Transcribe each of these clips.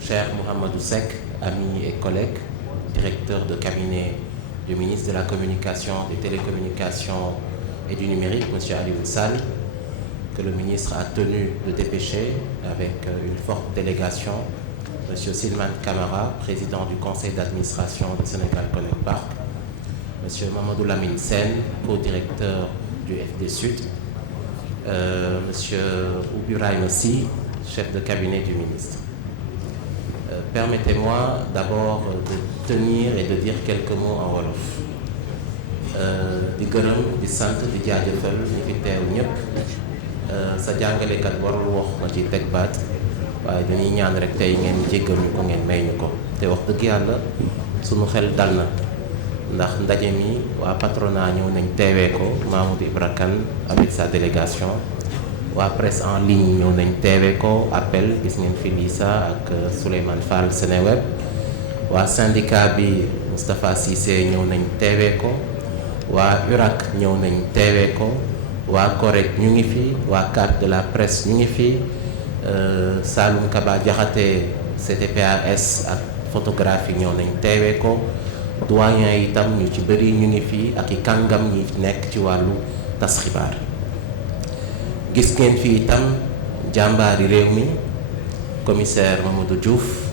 cher Mohamedou Seck, amis et collègues, directeur de cabinet du ministre de la Communication, des Télécommunications et du Numérique, M. Alioune Sall, que le ministre a tenu de dépêcher avec une forte délégation, M. Silman Camara, président du conseil d'administration de Sénégal Connect Park, M. Mamadou Lamine Sen, co-directeur du FD Sud, M. Ouburaï Nossi, chef de cabinet du ministre. Permettez-moi d'abord de tenir et de dire quelques mots en wolof. Di gërëm di sant di jaajëfal ñi fi teew ñëpp sa jàngalekat warul wax ma ci teg baat waaye dañuy ñaan rek tey ngeen jéggal ñu ko ngeen may ñu ko te wax dëgg yàlla sunu xel dal na ndax ndaje mi waa patronat ñëw nañ teewee ko Mamoudou Ibra Kane avec sa délégation waa presse en ligne ñëw nañ teewee ko appel gis ngeen fi Lissa ak Souleymane Fall Seneweb waa syndicat bi Moustapha Cissé ñëw nañ teewee ko waa URAC ñëw nañ teewee ko waa CORED ñu ngi fi waa carte de la presse ñu ngi fi Saloum Kaba Diakhaté CTPAS ak photographie ñëw nañ teewee ko doyen yi itam ñu ci bëri ñu ngi fi ak i kàngam ñi nekk ci wàllu tas xibaar gis ngeen fi itam jàmbaari réew mi commissaire Mamadou Diouf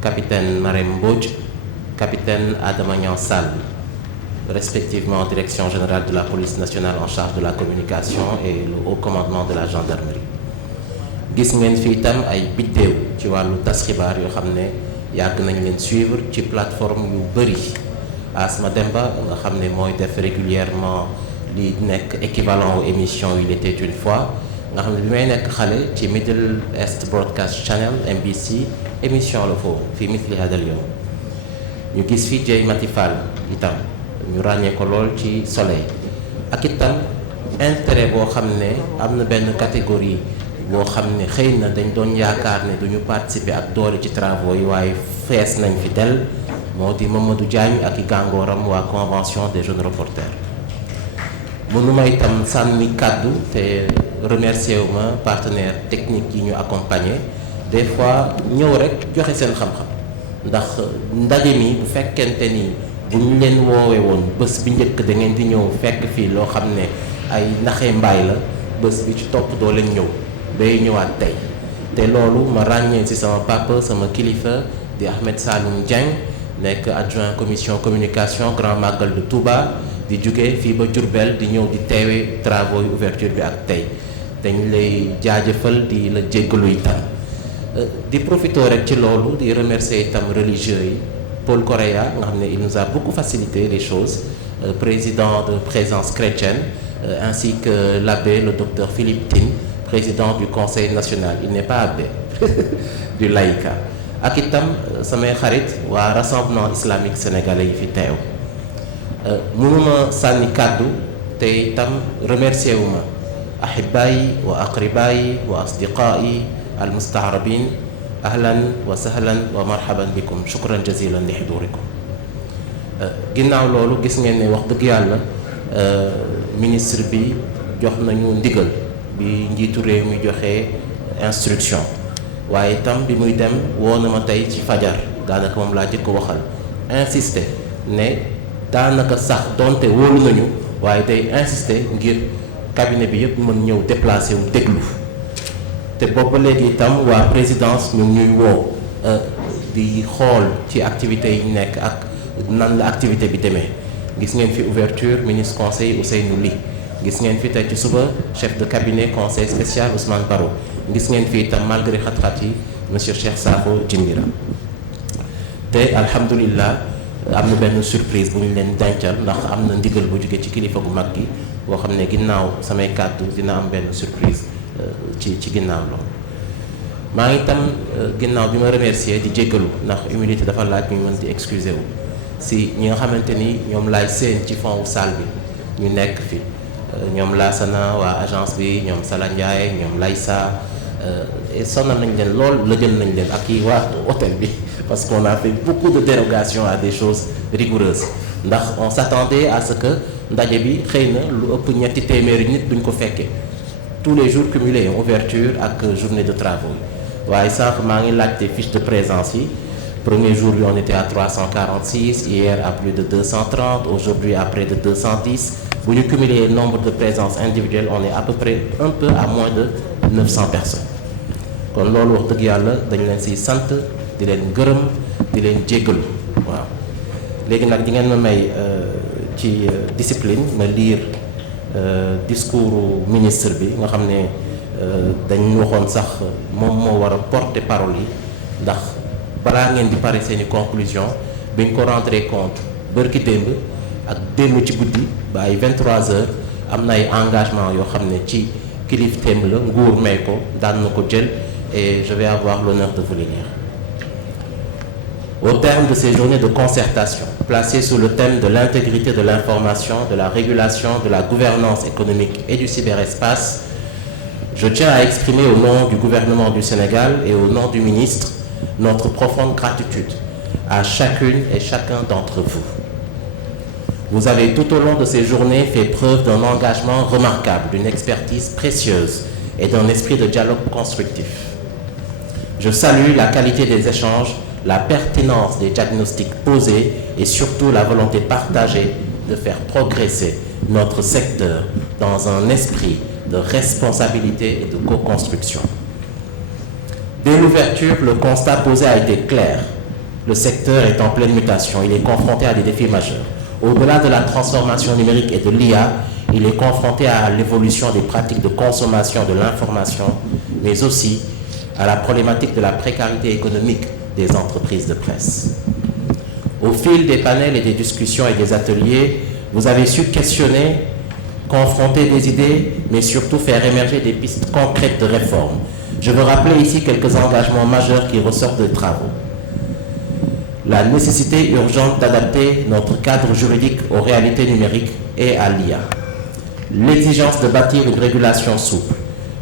capitaine Marème Mbodj capitaine Adama Niang Sall respectivement direction générale de la police nationale en charge de la communication et le haut commandement de la gendarmerie gis ngeen fi itam ay biddéew ci wàllu tas xibaar yoo xam ne yàgg nañ leen suivre ci plateforme yu bëri Asma Demba nga xam ne mooy def régulièrement li nekk équivalent aux émissions Il était une fois nga xam ne bi may nekk xale ci Middle East Broadcast Channel MBC émission la foofu fii Mithli Hadal Yawm ñu gis fi Jay Mati Fall itam ñu ràññee ko lool ci Soleil ak itam intérêt boo xam ne am na benn catégorie boo xam ne xëy na dañ doon yaakaar ne duñu participer ak doole ci travaux yi waaye fees nañ fi del moo di Mamadou Diagne ak i gàngooram waa convention des jeunes reporters mënuma itam sànni kàddu te remercier wu ma partenaire technique yi ñu accompagner des fois ñëw rek joxe seen xam-xam ndax ndaje mi bu fekkente ni bu ñu leen woowee woon bés bi njëkk da ngeen di ñëw fekk fii loo xam ne ay naxee mbaay la bés bi ci topp doo leen ñëw bay ñëwaat tey te loolu ma ràññee ci sama papa sama kilifa di Ahmed Saloum Dieng nekk adjoint commission communication Grand Magal de Touba di jóge fii ba Diourbel di ñëw di teewe travaux yu ouverture bi ak tey dañ lay jaajëfal di la jéggalu itam di profiter rek ci loolu di remercier itam religieux yi Paul Correa nga xam ne il nous a beaucoup facilité les choses président de Présence chrétienne ainsi que l'abbé le docteur Philippe Tine président du conseil national il n'est pas abbé du laïcat ak itam samay xarit waa rassemblement islamique sénégalais yi fi teew mënuma sànni kàddu te itam remercier wu ma ahibaayi wa aqribaayi wa asdiqaayi al mustaarabin ahlan wa sahlan wa marhaban bikum shukran jazilan li xidurikum ginnaaw loolu gis ngeen ne wax dëgg yàlla ministre bi jox nañu ndigal bi njiitu réew mi joxe instruction waaye itam bi muy dem woo na ma tey ci fajar daanaka moom laa jëkk waxal insister ne daanaka sax donte wóolu nañu waaye day insister ngir cabinet bi yëpp mën ñëw déplacé wu déglu te boobu léegi itam waa présidence ñu ñuy woo di xool ci activités yi nekk ak nan la activité bi demee gis ngeen fi ouverture ministre conseil Ousseynou Ly gis ngeen fi tey ci suba chef de cabinet conseil spécial Ousmane Baro gis ngeen fi itam malgré xat-xat yi monsieur Cheikh Sakho Djimbira te alhamdulilah am na benn surprise bu ñu leen dencal ndax am na ndigal bu jóge ci kilifa gu mag gi boo xam ne ginnaaw samay kàddu dina am benn surprise ci ginnaaw loolu maa ngi tam ginnaaw bi ma remercier di jéggalu ndax humilité dafa laaj ñu mën di excuser wu si ñi nga xamante ni ñoom laay seen ci fond wu salle bi ñu nekk fi ñoom Laasana waa agence bi ñoom Sala Ndiaye ñoom Laysa sonal nañ leen lool lëjël nañ leen ak yi waa hôtel bi parce qu'on a fait beaucoup de dérogations à des choses rigoureuses ndax on s'attendait à ce que ndaje bi xëy na lu ëpp ñetti téeméeri nit duñ ko fekkee tous les jours cumulés ouverture ak journée de travaux waaye sànq maa ngi laajte fiche de présence yi premier jour on était à 346, hier à plus de 230, aujourd'hui à près de 210. Vous nous cumulez le nombre de présences individuelles, on est à peu près un peu à moins de 900 personnes. Kon loolu wax dëgg yàlla dañ leen siy sant di leen gërëm di leen jéggalu waaw léegi nag di ngeen ma may ci discipline ma lire discours ministre bi nga xam ne dañ waxoon sax moom moo war a porter parole yi ndax balaa ngeen di pare seeni conclusion biñ ko rendre compte bërki démb ak démb ci guddi ba ay 23h am na ay engagement yoo xam ne ci kilifteem la nguur may ko daan na ko jël et je vais avoir l'honneur de vous les lire. Au terme de ces journées de concertation placées sous le thème de l'intégrité de l'information, de la régulation, de la gouvernance économique et du cyberespace, je tiens à exprimer au nom du gouvernement du Sénégal et au nom du ministre notre profonde gratitude à chacune et chacun d'entre vous. Vous avez tout au long de ces journées fait preuve d'un engagement remarquable, d'une expertise précieuse et d'un esprit de dialogue constructif. Je salue la qualité des échanges, la pertinence des diagnostics posés et surtout la volonté partagée de faire progresser notre secteur dans un esprit de responsabilité et de co-construction. Dès l'ouverture, le constat posé a été clair. Le secteur est en pleine mutation, il est confronté à des défis majeurs. Au-delà de la transformation numérique et de l'IA, il est confronté à l'évolution des pratiques de consommation de l'information, mais aussi à la problématique de la précarité économique des entreprises de presse. Au fil des panels et des discussions et des ateliers, vous avez su questionner, confronter des idées, mais surtout faire émerger des pistes concrètes de réforme. Je veux rappeler ici quelques engagements majeurs qui ressortent des travaux. La nécessité urgente d'adapter notre cadre juridique aux réalités numériques et à l'IA. L'exigence de bâtir une régulation souple.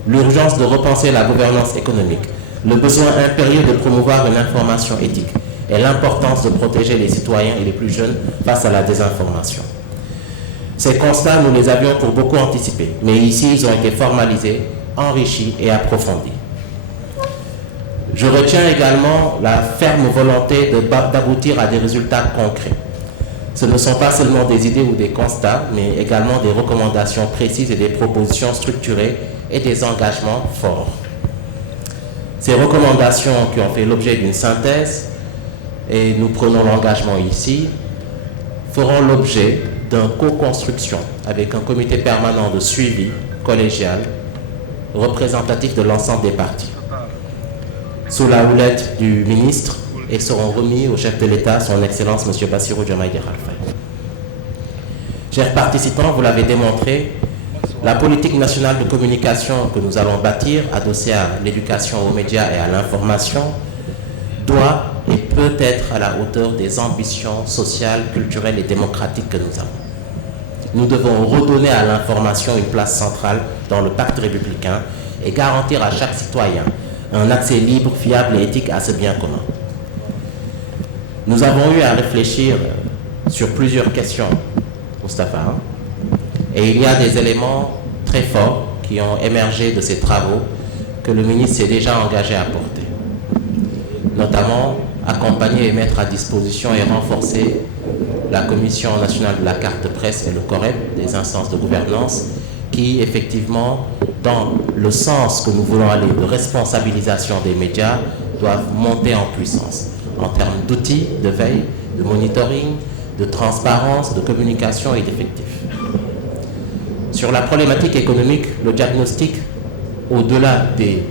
L'urgence de repenser la gouvernance économique. Le besoin impérieux de promouvoir une information éthique. Et l'importance de protéger les citoyens et les plus jeunes face à la désinformation. Ces constats, nous les avions pour beaucoup anticipés, mais ici, ils ont été formalisés, enrichis et approfondis. Je retiens également la ferme volonté d'aboutir à des résultats concrets. Ce ne sont pas seulement des idées ou des constats, mais également des recommandations précises et des propositions structurées et des engagements forts. Ces recommandations qui ont fait l'objet d'une synthèse, et nous prenons l'engagement ici, feront l'objet d'une co-construction avec un comité permanent de suivi collégial représentatif de l'ensemble des parties, sous la houlette du ministre, et seront remis au chef de l'État, son Excellence M. Bassirou Diomaye Diakhar Faye. Chers participants, vous l'avez démontré, la politique nationale de communication que nous allons bâtir, adossée à l'éducation aux médias et à l'information, doit et peut être à la hauteur des ambitions sociales, culturelles et démocratiques que nous avons. Nous devons redonner à l'information une place centrale dans le pacte républicain et garantir à chaque citoyen un accès libre, fiable et éthique à ce bien commun. Nous avons eu à réfléchir sur plusieurs questions, Moustapha, et il y a des éléments très forts qui ont émergé de ces travaux que le ministre s'est déjà engagé à porter. Notamment, accompagner et mettre à disposition et renforcer la Commission nationale de la carte de presse et le COREP, des instances de gouvernance, qui effectivement, dans le sens que nous voulons aller de responsabilisation des médias, doivent monter en puissance en termes d'outils de veille, de monitoring, de transparence, de communication et d'effectifs. Sur la problématique économique, le diagnostic, au-delà des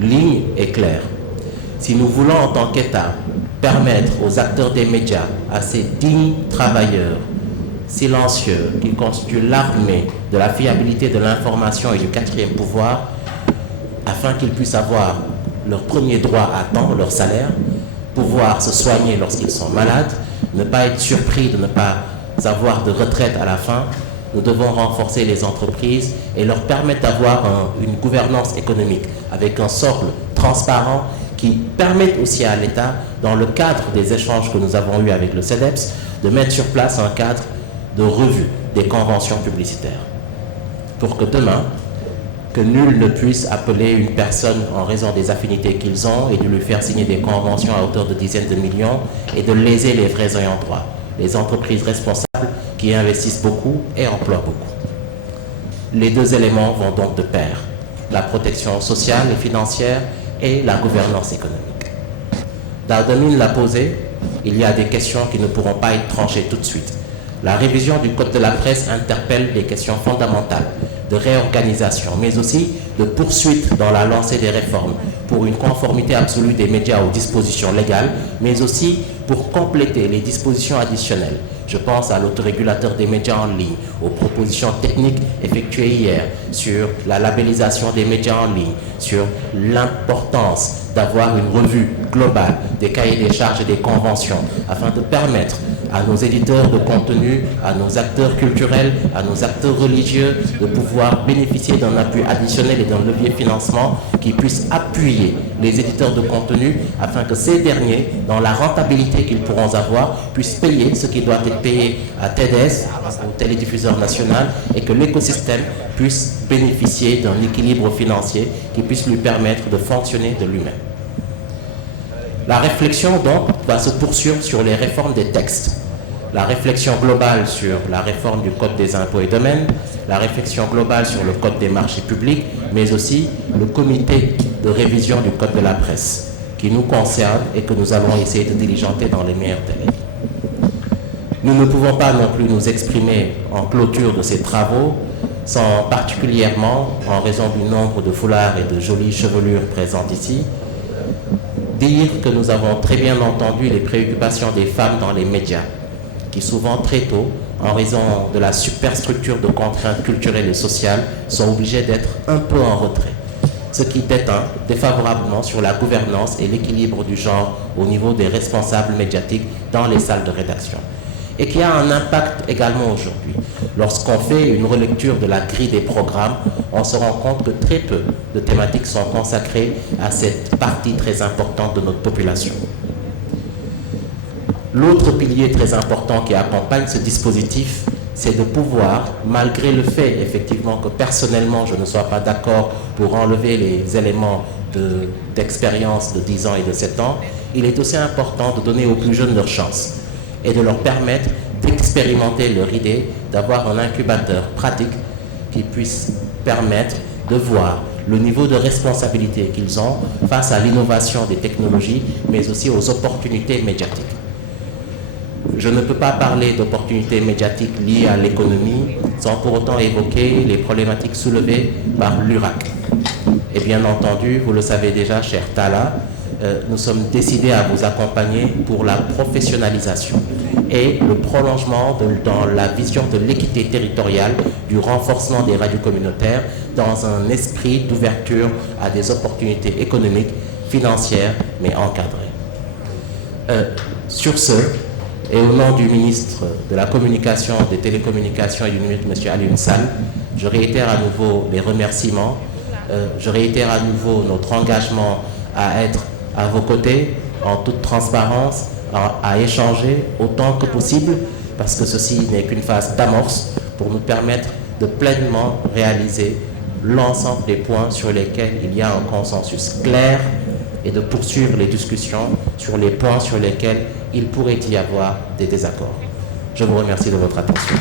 lignes, est clair. Si nous voulons en tant qu'État permettre aux acteurs des médias, à ces dignes travailleurs silencieux qui constituent l'armée de la fiabilité de l'information et du quatrième pouvoir, afin qu'ils puissent avoir leur premier droit à temps, leur salaire, pouvoir se soigner lorsqu'ils sont malades, ne pas être surpris de ne pas avoir de retraite à la fin, nous devons renforcer les entreprises et leur permettre d'avoir une gouvernance économique avec un socle transparent qui permette aussi à l'État, dans le cadre des échanges que nous avons eus avec le CEDEPS, de mettre sur place un cadre de revue des conventions publicitaires. Pour que demain, que nul ne puisse appeler une personne en raison des affinités qu'ils ont et de lui faire signer des conventions à hauteur de dizaines de millions et de léser les vrais ayants droit, les entreprises responsables qui investissent beaucoup et emploient beaucoup. Les deux éléments vont donc de pair, la protection sociale et financière et la gouvernance économique. Dardomine l'a posé, il y a des questions qui ne pourront pas être tranchées tout de suite. La révision du Code de la presse interpelle des questions fondamentales de réorganisation, mais aussi de poursuite dans la lancée des réformes pour une conformité absolue des médias aux dispositions légales, mais aussi pour compléter les dispositions additionnelles. Je pense à l'autorégulateur des médias en ligne, aux propositions techniques effectuées hier sur la labellisation des médias en ligne, sur l'importance d'avoir une revue globale des cahiers des charges et des conventions afin de permettre à nos éditeurs de contenu, à nos acteurs culturels, à nos acteurs religieux de pouvoir bénéficier d'un appui additionnel et d'un levier financement qui puisse appuyer les éditeurs de contenu afin que ces derniers, dans la rentabilité qu'ils pourront avoir, puissent payer ce qui doit être payé à TEDx, au télédiffuseur national, et que l'écosystème puisse bénéficier d'un équilibre financier qui puisse lui permettre de fonctionner de lui-même. La réflexion donc va se poursuivre sur les réformes des textes. La réflexion globale sur la réforme du Code des impôts et domaines, la réflexion globale sur le Code des marchés publics, mais aussi le comité de révision du Code de la presse qui nous concerne et que nous allons essayer de diligenter dans les meilleurs délais. Nous ne pouvons pas non plus nous exprimer en clôture de ces travaux sans particulièrement, en raison du nombre de foulards et de jolies chevelures présentes ici, dire que nous avons très bien entendu les préoccupations des femmes dans les médias, qui souvent très tôt, en raison de la superstructure de contraintes culturelles et sociales, sont obligées d'être un peu en retrait, ce qui déteint défavorablement sur la gouvernance et l'équilibre du genre au niveau des responsables médiatiques dans les salles de rédaction. Et qui a un impact également aujourd'hui. Lorsqu'on fait une relecture de la grille des programmes, on se rend compte que très peu de thématiques sont consacrées à cette partie très importante de notre population. L'autre pilier très important qui accompagne ce dispositif, c'est de pouvoir, malgré le fait effectivement que personnellement je ne sois pas d'accord pour enlever les éléments d'expérience de 10 ans et de 7 ans, il est aussi important de donner aux plus jeunes leur chance et de leur permettre d'expérimenter leur idée, d'avoir un incubateur pratique qui puisse permettre de voir le niveau de responsabilité qu'ils ont face à l'innovation des technologies, mais aussi aux opportunités médiatiques. Je ne peux pas parler d'opportunités médiatiques liées à l'économie sans pour autant évoquer les problématiques soulevées par l'URAC. Et bien entendu, vous le savez déjà, cher Tala, nous sommes décidés à vous accompagner pour la professionnalisation et le prolongement dans la vision de l'équité territoriale, du renforcement des radios communautaires dans un esprit d'ouverture à des opportunités économiques, financières, mais encadrées. Sur ce, et au nom du ministre de la Communication, des Télécommunications et du Numérique, M. Alioune Sall, je réitère à nouveau les remerciements, je réitère à nouveau notre engagement à être à vos côtés, en toute transparence, à échanger autant que possible, parce que ceci n'est qu'une phase d'amorce pour nous permettre de pleinement réaliser l'ensemble des points sur lesquels il y a un consensus clair et de poursuivre les discussions sur les points sur lesquels il pourrait y avoir des désaccords. Je vous remercie de votre attention.